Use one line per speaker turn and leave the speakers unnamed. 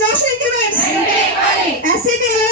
social units. SCP